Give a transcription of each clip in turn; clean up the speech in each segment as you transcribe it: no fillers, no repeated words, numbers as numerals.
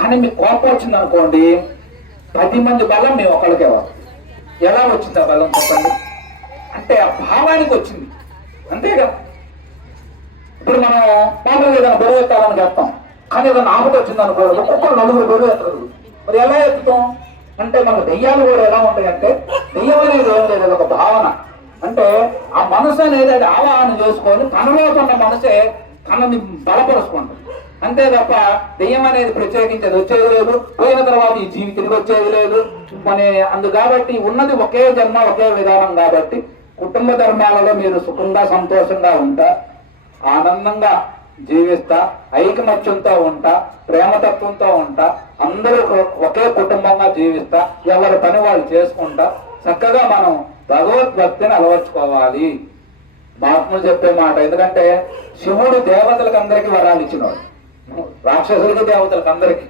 కానీ మీకు కోపం వచ్చింది అనుకోండి, 10 మంది బలం మేము ఒకళ్ళకే వస్తాం. ఎలా వచ్చింది ఆ బలం చెప్పండి? అంటే ఆ భావానికి వచ్చింది, అంతేగా. ఇప్పుడు మనం మామూలుగా ఏదైనా బరువు ఎత్తాలని చెప్తాం, కానీ ఏదైనా ఆపద వచ్చింది అనుకోండి, ఒక్కొక్కరు 4 బరువు ఎత్తదు. మరి ఎలా ఎత్తుతాం అంటే, మన దెయ్యాలు కూడా ఎలా ఉంటాయంటే, దెయ్యం అనేది ఏం లేదు, ఒక భావన. అంటే ఆ మనసు అనేది అది ఆవాహన చేసుకొని తనలో ఉన్న మనసే తనని బలపరుచుకుంటుంది, అంతే తప్ప దెయ్యం అనేది ప్రత్యేకించి అది వచ్చేది లేదు. పోయిన తర్వాత ఈ జీవి తిరిగి వచ్చేది లేదు. మన కాబట్టి ఉన్నది ఒకే జన్మ, ఒకే విధానం. కాబట్టి కుటుంబ ధర్మాలలో మీరు సుఖంగా సంతోషంగా ఉంటా, ఆనందంగా జీవిస్తా, ఐకమత్యంతో ఉంటా, ప్రేమతత్వంతో ఉంటా, అందరూ ఒకే కుటుంబంగా జీవిస్తా, ఎవరి పని వాళ్ళు చేసుకుంటా చక్కగా మనం భగవద్భక్తిని అలవర్చుకోవాలి. మహాత్ములు చెప్పే మాట. ఎందుకంటే శివుడు దేవతలకు అందరికీ వరాలు ఇచ్చినాడు, రాక్షసులకి దేవతలకు అందరికీ.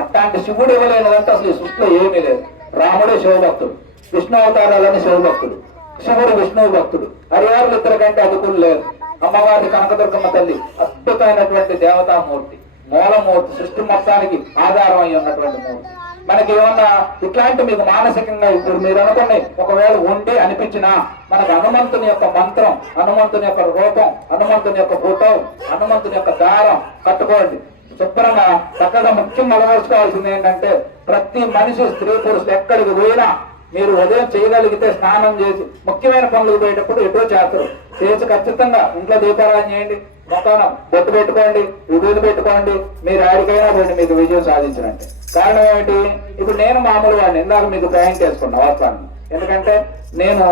అట్లాంటి శివుడు ఇవ్వలేదంటే అసలు ఈ సృష్టిలో ఏమీ లేదు. రాముడే శివభక్తుడు, విష్ణు అవతారాలని శివభక్తుడు, శివుడు విష్ణువు భక్తుడు. హరివారులు ఇద్దరు కంటే అదుకులు లేదు. అమ్మవారి కనకదుర్గమ్మ తల్లి అద్భుతమైనటువంటి దేవతామూర్తి, మూలమూర్తి, సృష్టి మొత్తానికి ఆధారం అయి ఉన్నటువంటి మూర్తి. మనకి ఏమన్నా ఇట్లాంటి మీకు మానసికంగా ఇప్పుడు మీరు అనుకోండి, ఒకవేళ ఉండి అనిపించినా మనకు హనుమంతుని యొక్క మంత్రం, హనుమంతుని యొక్క రూపం, హనుమంతుని యొక్క ఫోటో, హనుమంతుని యొక్క దారం కట్టుకోండి శుభ్రంగా చక్కగా. ముఖ్యంగా అలవర్చుకోవాల్సింది ఏంటంటే, ప్రతి మనిషి స్త్రీ పురుషులు ఎక్కడికి పోయినా మీరు ఉదయం చేయగలిగితే స్నానం చేసి ముఖ్యమైన పనులకు పోయేటప్పుడు ఎటో చేస్తారు చేసి ఖచ్చితంగా ఇంట్లో దీపారాధన చేయండి, మొత్తం బొట్టు పెట్టుకోండి, విధులు పెట్టుకోండి. మీరు ఆడికైనా పోయింది మీకు విజయం సాధించినట్టే. కారణం ఏమిటి? ఇప్పుడు నేను మామూలు వాడిని, ఇందాక మీకు ప్రయాణం చేసుకున్నా వాస్తవాన్ని. ఎందుకంటే నేను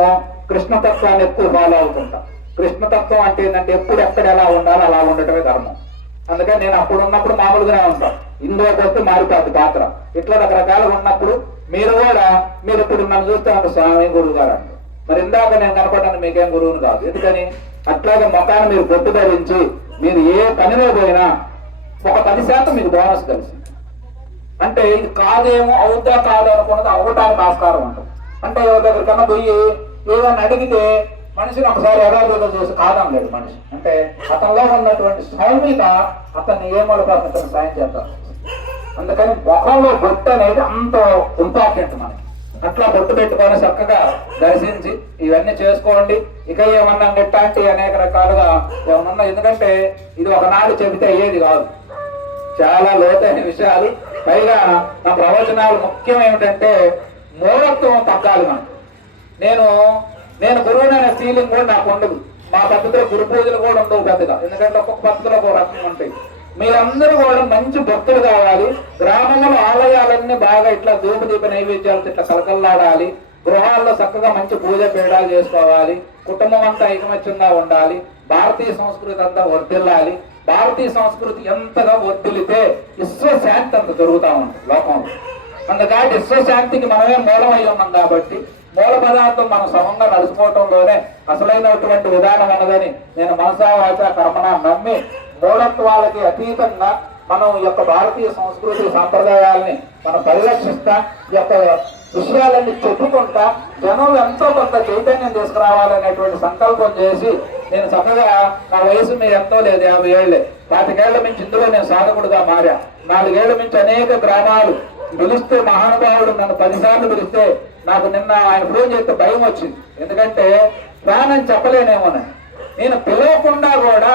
కృష్ణతత్వాన్ని ఎక్కువ ఫాలో అవుతుంటా. కృష్ణతత్వం అంటే ఏంటంటే ఎప్పుడు ఎక్కడ ఎలా ఉండాలో అలా ఉండటమే ధర్మం. అందుకని నేను అప్పుడు ఉన్నప్పుడు మామూలుగానే ఉంటాను, ఇందులోకి వస్తే మారిపోద్ది పాత్ర. ఇట్లా రకరకాలుగా ఉన్నప్పుడు మీరు కూడా, మీరు ఇప్పుడు నన్ను చూస్తే ఒక స్వామి గురువు గారు అంటారు. మరి ఇందాక నేను కనపడ్డాను మీకేం గురువుని కాదు. ఎందుకని? అట్లాగే ముఖాన్ని మీరు బొట్టు ధరించి మీరు ఏ పనిలో పోయినా ఒక 10% మీకు బోనస్ కలిసి. అంటే ఇది కాదేమో, అవుతా కాదు అనుకున్నది అవ్వటానికి ఆస్కారం ఉంటుంది. అంటే ఎవరి దగ్గరికన్నా పోయి ఏదైనా అడిగితే మనిషిని ఒకసారి ఎడారిలో చూసి కాదనలేడు మనిషి. అంటే అతనిలో ఉన్నటువంటి సౌమ్యత అతన్ని ఏమోలకు అతను సాయం చేస్తారు. అందుకని ముఖంలో బొట్టు అనేది అంత ఇంపార్టెంట్ మనకి. అట్లా బొట్టు పెట్టుకొని చక్కగా దర్శించి ఇవన్నీ చేసుకోండి. ఇక ఏమన్నా ఇట్లాంటి అనేక రకాలుగా ఏమన్నా, ఎందుకంటే ఇది ఒకనాడు చెబితే అయ్యేది కాదు, చాలా లోతైన విషయాలు. పైగా నా ప్రవచనాలు ముఖ్యం ఏమిటంటే మూలత్వం తగ్గాలి మనం. నేను గురువుని అనే ఫీలింగ్ కూడా నాకు ఉండదు. మా పద్ధతిలో గురు పూజలు కూడా ఉండవు పెద్దగా, ఎందుకంటే ఒక్కొక్క పద్ధతిలో ఒక రకంగా ఉంటాయి. మీరందరూ కూడా మంచి భక్తులు కావాలి. గ్రామంలో ఆలయాలన్నీ బాగా ఇట్లా ధూపదీప నైవేద్యాలతో ఇట్లా కలకల్లాడాలి. గృహాల్లో చక్కగా మంచి పూజ పీడాలు చేసుకోవాలి. కుటుంబం అంతా ఐకమత్యంగా ఉండాలి. భారతీయ సంస్కృతి అంతా వర్ధిల్లాలి. భారతీయ సంస్కృతి ఎంతగా వర్ధిల్లితే విశ్వశాంతి అంత జరుగుతూ ఉంటుంది లోకంలో. అందుకని విశ్వశాంతికి మనమే మూలమై ఉన్నాం కాబట్టి మూల పదార్థం మనం సమంగా నడుచుకోవటంలోనే అసలైనటువంటి విధానం ఉన్నదని నేను మనసా వాచ కర్మణ నమ్మి, మూఢత్వాలకి అతీతంగా మనం ఈ యొక్క భారతీయ సంస్కృతి సాంప్రదాయాలని మనం పరిరక్షిస్తా, ఈ యొక్క విషయాలన్నీ చెప్పుకుంటా జనంలో ఎంతో కొంత చైతన్యం తీసుకురావాలనేటువంటి సంకల్పం చేసి నేను చక్కగా, నా వయసు మీరు ఎంతో లేదు 50 ఏళ్లే, 25 ఏళ్ల నుంచి ఇందులో నేను సాధకుడుగా మారా. 4 ఏళ్ల నుంచి అనేక గ్రామాలు పిలిస్తే మహానుభావుడు నన్ను 10 సార్లు పిలిస్తే నాకు నిన్న ఆయన ఫోన్ చేస్తే భయం వచ్చింది. ఎందుకంటే ప్రాణం చెప్పలేనేమోనని. నేను పిలవకుండా కూడా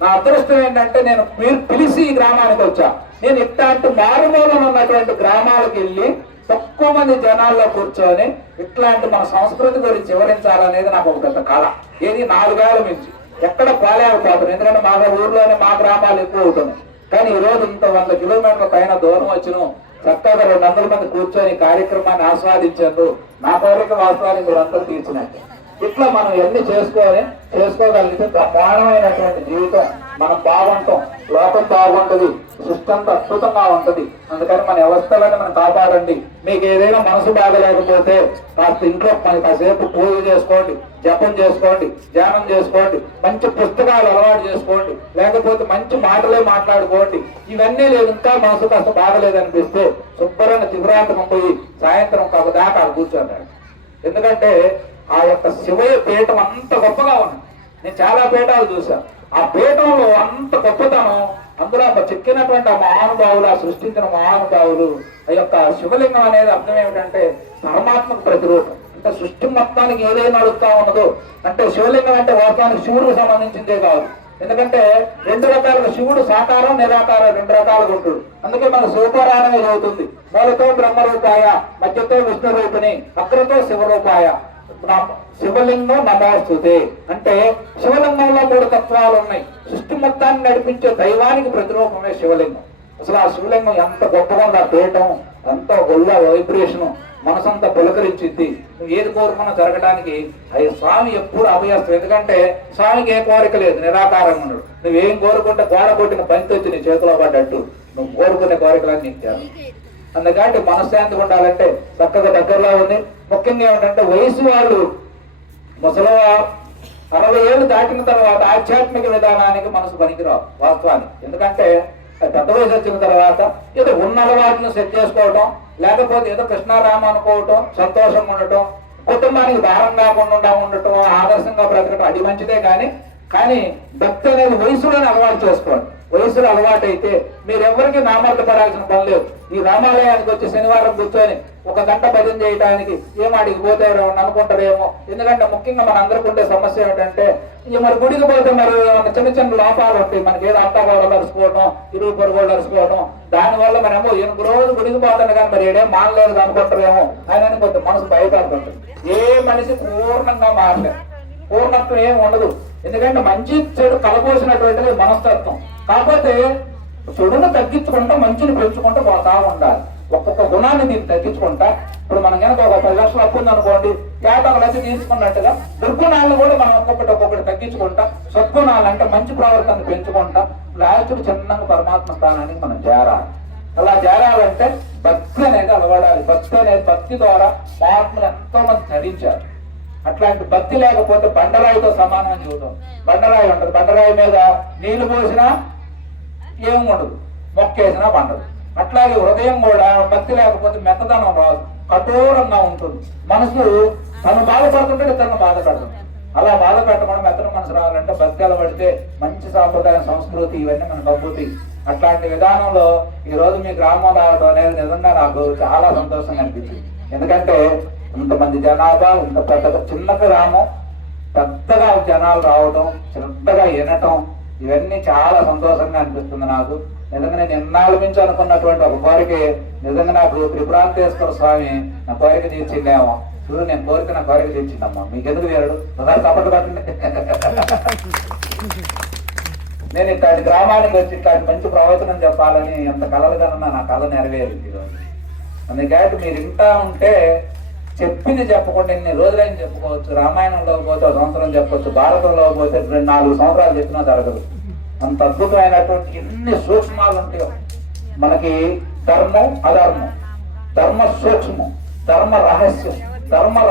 నా అదృష్టం ఏంటంటే నేను పిలిచి ఈ గ్రామానికి వచ్చా. నేను ఇట్లాంటి మారుమూలను ఉన్నటువంటి గ్రామాలకు వెళ్ళి తక్కువ మంది జనాల్లో కూర్చొని ఇట్లాంటి మన సంస్కృతి గురించి వివరించాలనేది నాకు ఒక పెద్ద కళ. ఏది 4 ఏళ్ల నుంచి ఎక్కడ పోలేకపోతున్నాను, ఎందుకంటే మా ఊర్లోనే మా గ్రామాలు ఎక్కువ అవుతున్నాయి. కానీ ఈ రోజు ఇంత 100 కిలోమీటర్ల పైన దూరం వచ్చిన చక్కగా 200 మంది కూర్చొని కార్యక్రమాన్ని ఆస్వాదించారు. నా కోరిక వాస్తవాన్ని మీరు అందరూ తీర్చినట్టు. ఇట్లా మనం ఎన్ని చేసుకోగలిగితే బ్రహ్మాండమైనటువంటి జీవితం మనం బాగుంటాం, లోకం బాగుంటది, సృష్టి అంతా అద్భుతంగా ఉంటది. అందుకని మన వ్యవస్థలను మనం కాపాడండి. మీకు ఏదైనా మనసు బాగలేకపోతే కాస్త ఇంట్లో కాసేపు పూజ చేసుకోండి, జపం చేసుకోండి, ధ్యానం చేసుకోండి, మంచి పుస్తకాలు అలవాటు చేసుకోండి, లేకపోతే మంచి మాటలే మాట్లాడుకోండి. ఇవన్నీ లేదు, ఇంకా మనసు కాస్త బాగలేదనిపిస్తే శుభ్రంగా శివరాంతకం పోయి సాయంత్రం దాకా కూర్చోన్నాడు. ఎందుకంటే ఆ యొక్క శివయ్య పీఠం అంత గొప్పగా ఉంది. నేను చాలా పీఠాలు చూశాను. ఆ పీఠంలో అంత గొప్పతనం అందులో చెక్కినటువంటి ఆ మహానుభావులు, ఆ సృష్టించిన మహానుభావులు, ఆ యొక్క శివలింగం అనేది అర్థం ఏమిటంటే పరమాత్మకు ప్రతిరూపం. అంటే సృష్టి మొత్తానికి ఏదైనా అడుగుతా ఉన్నదో అంటే శివలింగం అంటే వాస్తవానికి శివుడికి సంబంధించిందే కాదు. ఎందుకంటే రెండు రకాలుగా శివుడు సాకారం నిరాకారం రెండు రకాలుగా ఉంటాడు. అందుకే మన శివపురాణమే చదువుతుంది, మూలతో బ్రహ్మరూపాయ, మధ్యతో విష్ణు రూపిణి, అగ్రతో శివరూపాయ, శివలింగం నమోస్తుతే. అంటే శివలింగంలో మూడు తత్వాలు ఉన్నాయి. సృష్టి మొత్తాన్ని నడిపించే దైవానికి ప్రతిరూపమే శివలింగం. అసలు ఆ శివలింగం ఎంత గొప్పగా ఉందా, పీఠం ఎంతో గొల్ల వైబ్రేషను, మనసంతా పులకరించింది. నువ్వు ఏది కోరుకున్నా జరగడానికి అది స్వామి ఎప్పుడు అభయస్తావు. ఎందుకంటే స్వామికి ఏ కోరిక లేదు, నిరాకారంగా ఉన్నాడు. నువ్వేం కోరుకుంటే గోడ కొట్టిన పంచి వచ్చి నీ చేతిలో పడ్డట్టు నువ్వు కోరుకునే కోరికలన్నీ ఇచ్చారు. అందుకంటే మనశ్శాంతిగా ఉండాలంటే చక్కగా దగ్గరలో ఉంది. ముఖ్యంగా ఏమిటంటే వయసు వాళ్ళు ముసలి 60 ఏళ్ళు దాటిన తర్వాత ఆధ్యాత్మిక విధానానికి మనసు పనికిరావు వాస్తవానికి. ఎందుకంటే పెద్ద వయసు వచ్చిన తర్వాత ఏదో ఉన్న అలవాటును సెట్ చేసుకోవటం, లేకపోతే ఏదో కృష్ణారామ అనుకోవటం, సంతోషంగా ఉండటం, కుటుంబానికి భారం కాకుండా ఉండటం, ఆదర్శంగా బ్రతకటం అది మంచిదే. కానీ భక్తి అనేది వయసులోనే అలవాటు చేసుకోండి. వయసులో అలవాటు అయితే మీరెవరికి నామర్ద పడాల్సిన పని లేదు. ఈ రామాలయానికి వచ్చి శనివారం కూర్చొని 1 గంట భజన చేయడానికి ఏమాడికి పోతే అనుకుంటారేమో. ఎందుకంటే ముఖ్యంగా మన అందరికి ఉండే సమస్య ఏమిటంటే మరి గుడికి పోతే మరి చిన్న చిన్న లోపాలు ఉంటాయి. మనకి ఏదో అత్తగోడలు అరుచుకోవడం, ఇరుగు పొరుగులు అరుచుకోవడం, దానివల్ల మనమో 8 రోజులు గుడికి పోతాను కానీ మరి ఏడేం మానలేదు అనుకుంటారేమో ఆయన కొంచెం మనసు భయపడుతుంటుంది. ఏ మనిషి పూర్ణంగా మారలేదు, పూర్ణత్వం ఏమి ఉండదు. ఎందుకంటే మంచి చెడు కలబోసినటువంటిది మనస్తత్వం. కాకపోతే చెడును తగ్గించుకుంటా మంచిని పెంచుకుంటూ పోతా ఉండాలి. ఒక్కొక్క గుణాన్ని దీన్ని తగ్గించుకుంటా. ఇప్పుడు మనం కనుక ఒక 10 లక్షలు అప్పు ఉందనుకోండి, 50 లక్షలు తీసుకున్నట్టుగా దుర్గుణాలను కూడా మనం ఒక్కొక్కటి తగ్గించుకుంటా, సద్గుణాలు అంటే మంచి ప్రవర్తన పెంచుకుంటా లాస్టుడు చిన్నగా పరమాత్మ స్థానానికి మనం చేరాలి. అలా చేరాలంటే భక్తి అనేది అలవడాలి. భక్తి ద్వారా మహాత్ములు ఎంతో మంది ధరించారు. అట్లాంటి భక్తి లేకపోతే బండరాయితో సమానం చూద్దాం. బండరాయి ఉంటుంది, బండరాయి మీద నీళ్లు పోసినా ఏం ఉండదు, మొక్కేసినా పండదు. అట్లాగే హృదయం కూడా భక్తి లేకపోతే మెత్తదనం రాదు, కఠోరంగా ఉంటుంది. మనసు తను బాధపడుతుంటే తను బాధపడుతుంది. అలా బాధ పెట్టకుండా మెత్తన మనసు రావాలంటే భక్తి అలవడితే మంచి సాంప్రదాయం, సంస్కృతి ఇవన్నీ మనకు అబ్బుతాయి. అట్లాంటి విధానంలో ఈ రోజు మీ గ్రామం రావడం అనేది నిజంగా నాకు చాలా సంతోషంగా అనిపించింది. ఎందుకంటే ఇంతమంది జనాభా, ఇంత పెద్ద చిన్న గ్రామం, పెద్దగా జనాలు రావడం, శ్రద్ధగా వినటం, ఇవన్నీ చాలా సంతోషంగా అనిపిస్తుంది నాకు. నిజంగా నేను ఎన్నాళ్ళ నుంచి అనుకున్నటువంటి ఒక కోరిక నిజంగా నాకు త్రిపురాంతేశ్వర స్వామి నా కోరిక తీర్చిందేమో. చూడు, నేను నా కోరిక తీర్చిందమ్మా. మీకు ఎందుకు వేరడు ఒకసారి తప్పట్టు పట్టండి. నేను ఇట్లాంటి గ్రామానికి వచ్చి ఇట్లాంటి మంచి ప్రవచనం చెప్పాలని ఎంత కలలు కన్నా నా కళ నెరవేరింది ఈరోజు. అందుకే మీరు ఇంటా ఉంటే చెప్పింది చెప్పకుండా ఇన్ని రోజులైనా చెప్పుకోవచ్చు. రామాయణంలో పోతే 1 సంవత్సరం చెప్పవచ్చు, భారతంలో పోతే 2-4 సంవత్సరాలు చెప్పినా జరగదు. అంత అద్భుతమైనటువంటి ఎన్ని సూక్ష్మాలు ఉంటాయో మనకి. ధర్మం అధర్మం, ధర్మ సూక్ష్మం, ధర్మ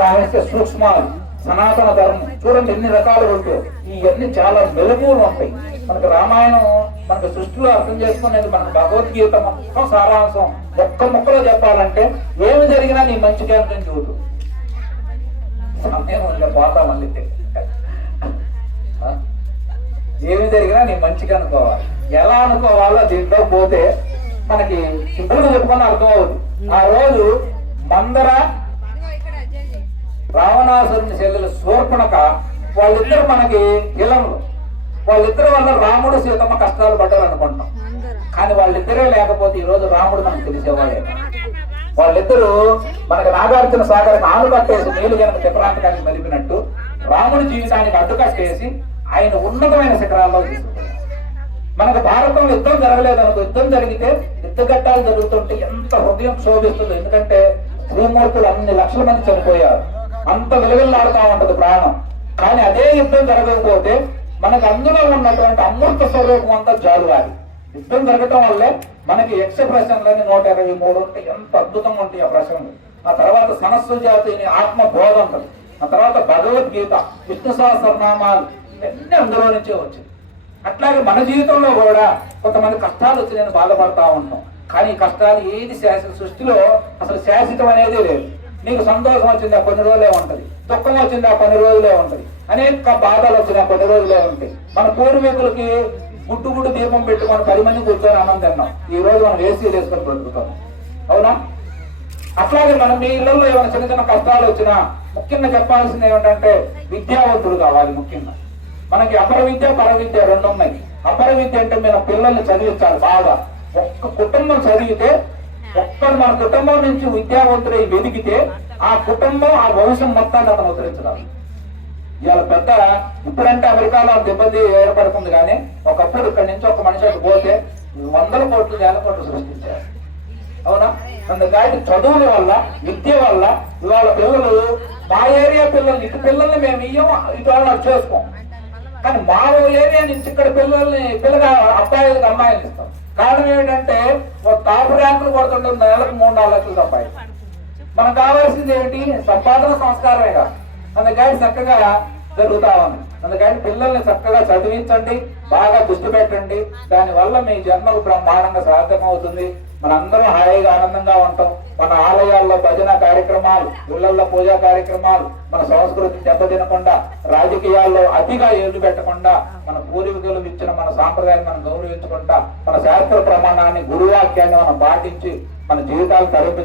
రహస్య సూక్ష్మాలు, సనాతన ధర్మం చూడండి ఎన్ని రకాలు ఉంటాయో. ఇవన్నీ చాలా మెలుగులు ఉంటాయి. మనకి రామాయణం మనకి సృష్టిలో అర్థం చేసుకునేది, మనకు భగవద్గీత మొత్తం సారాంశం ఒక్క ముక్కలో చెప్పాలంటే ఏమి జరిగినా నీ మంచిగా అని చూడు. సమయం పోతామని ఏమి జరిగినా నీ మంచిగా అనుకోవాలి. ఎలా అనుకోవాలో దీంట్లో పోతే మనకి సింపుల్గా చెప్పుకుని అర్థం అవుతుంది. ఆ రోజు మందర రావణాసురుని చెల్లెలు శూర్పణఖ వాళ్ళిద్దరు మనకి ఇళ్ళంలో, వాళ్ళిద్దరు వల్ల రాముడు సీతమ్మ కష్టాలు పడ్డారు అనుకుంటాం. కానీ వాళ్ళిద్దరే లేకపోతే ఈ రోజు రాముడు మనకు తెలిసేవాడే. వాళ్ళిద్దరూ మనకి నాగార్జున సాగర్కి ఆనుకట్టేసి నీళ్లు కనుక తిప్రాంతకానికి మలిపినట్టు రాముడి జీవితానికి అడ్డుకట్టేసి ఆయన ఉన్నతమైన శిఖరాల్లో తీసుకుంటారు. మనకు భారతంలో యుద్ధం జరగలేదనుకో, యుద్ధం జరిగితే యుద్ధఘట్టాలు జరుగుతుంటే ఎంత హృదయం శోభిస్తుంది. ఎందుకంటే శ్రీమూర్తులు అన్ని లక్షల మంది చనిపోయారు, అంత విలువలాడుతూ ఉంటది ప్రాణం. కానీ అదే యుద్ధం జరగకపోతే మనకు అందులో ఉన్నటువంటి అమృత స్వరూపం అంతా జారువాలి. యుద్ధం జరగటం వల్లే మనకి యక్ష ప్రశ్నలన్నీ 123 ఉంటాయి. ఎంత అద్భుతంగా ఉంటాయి ఆ ప్రశ్నలు. ఆ తర్వాత సనస్సు జాతిని ఆత్మబోధ ఉంటుంది. ఆ తర్వాత భగవద్గీత, విష్ణు సహస్రనామాలు, ఇవన్నీ అందులో నుంచే వచ్చింది. అట్లాగే మన జీవితంలో కూడా కొంతమంది కష్టాలు వచ్చి నేను బాధపడతా ఉంటాం. కానీ ఈ కష్టాలు ఏది సృష్టిలో అసలు శాశ్వతం అనేది లేదు. నీకు సంతోషం వచ్చిందా కొన్ని రోజులే ఉంటుంది, దుఃఖం వచ్చిందా కొన్ని రోజులే ఉంటుంది, అనేక బాధలు వచ్చినా కొన్ని రోజులే ఉంటాయి. మన పూర్వీకులకి గుడ్డు దీపం పెట్టుకొని 10 మంది కూర్చొని అన్నం తిన్నాం. ఈ రోజు మనం ఏసీలు వేసుకొని బ్రతుకుతాం. అవునా? అట్లాగే మనం మీ ఇళ్లలో ఏమైనా చిన్న చిన్న కష్టాలు వచ్చినా ముఖ్యంగా చెప్పాల్సింది ఏమిటంటే విద్యావంతులు కావాలి. ముఖ్యంగా మనకి అపర విద్య పర విద్య 2 ఉన్నాయి. అపర విద్య అంటే మన పిల్లల్ని చదివించాలి బాగా. ఒక్క కుటుంబం చదివితే మన కుటుంబం నుంచి విద్యావంతుడై వెదిగితే ఆ కుటుంబం ఆ వంశం మొత్తాన్ని అతను ఉద్ధరించడం. ఇవాళ పెద్ద ఇప్పుడంటే అమెరికాలో అంత ఇబ్బంది ఏర్పడుతుంది, కానీ ఒకప్పుడు ఇక్కడి నుంచి ఒక మనిషి అటు పోతే 100 కోట్లు 1000 కోట్లు సృష్టించారు. అవునా? అందుకని చదువుల వల్ల విద్య వల్ల ఇవాళ పిల్లలు మా ఏరియా పిల్లల్ని ఇటు పిల్లల్ని మేము ఇయ్యం, ఇటు వాళ్ళని చేసుకోం. కానీ మా ఏరియా నుంచి ఇక్కడ పిల్లగా అబ్బాయిలకు అమ్మాయిలు ఇస్తాం. కారణం ఏమిటంటే ఒక టాప్ ర్యాంకులు కొడుతుంటుంది, నెలకు 3-4 లక్షలు సంపాది. మనకు కావాల్సింది ఏమిటి? సంపాదన సంస్కారమే కదా. అందుకని చక్కగా జరుగుతా ఉంది. అందుకని పిల్లల్ని చక్కగా చదివించండి, బాగా దృష్టి పెట్టండి. దానివల్ల మీ జన్మకు బ్రహ్మాండంగా సార్థకమవుతుంది. మనందరం హాయిగా ఆనందంగా ఉంటాం. మన ఆలయాల్లో భజన కార్యక్రమాలు, ఇళ్లల్లో పూజా కార్యక్రమాలు, మన సంస్కృతి దెబ్బతినకుండా, రాజకీయాల్లో అతిగా ఏళ్లు పెట్టకుండా, మన పూర్వీకులు ఇచ్చిన మన సాంప్రదాయాన్ని మనం గౌరవించుకుంటా, మన శాస్త్ర ప్రమాణాన్ని గురువాక్యాన్ని మనం పాటించి మన జీవితాలు తరింపు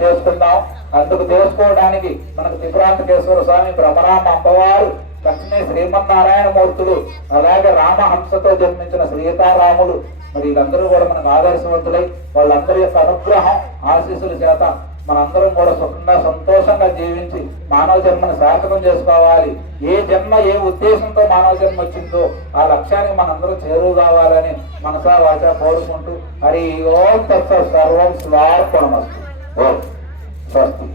చేసుకుందాం. అందుకు తెలుసుకోవడానికి మనకు త్రిపురాంతకేశ్వర స్వామి, బ్రహ్మరామ అమ్మవారు, లక్ష్మీ శ్రీమన్నారాయణ మూర్తులు, అలాగే రామహంసతో జన్మించిన సీతారాములు, మరి వీళ్ళందరూ కూడా మనకు ఆదర్శవంతులై వాళ్ళందరి యొక్క అనుగ్రహం ఆశీస్సుల చేత మనందరం కూడా సుఖంగా సంతోషంగా జీవించి మానవ జన్మను సార్థకం చేసుకోవాలి. ఏ జన్మ ఏ ఉద్దేశంతో మానవ జన్మ వచ్చిందో ఆ లక్ష్యానికి మనందరం చేరువు కావాలని మనసా వాచా కోరుకుంటూ హరి ఓం తత్సత్ సర్వం స్వార్పణమస్తు. ఓం స్వస్తి.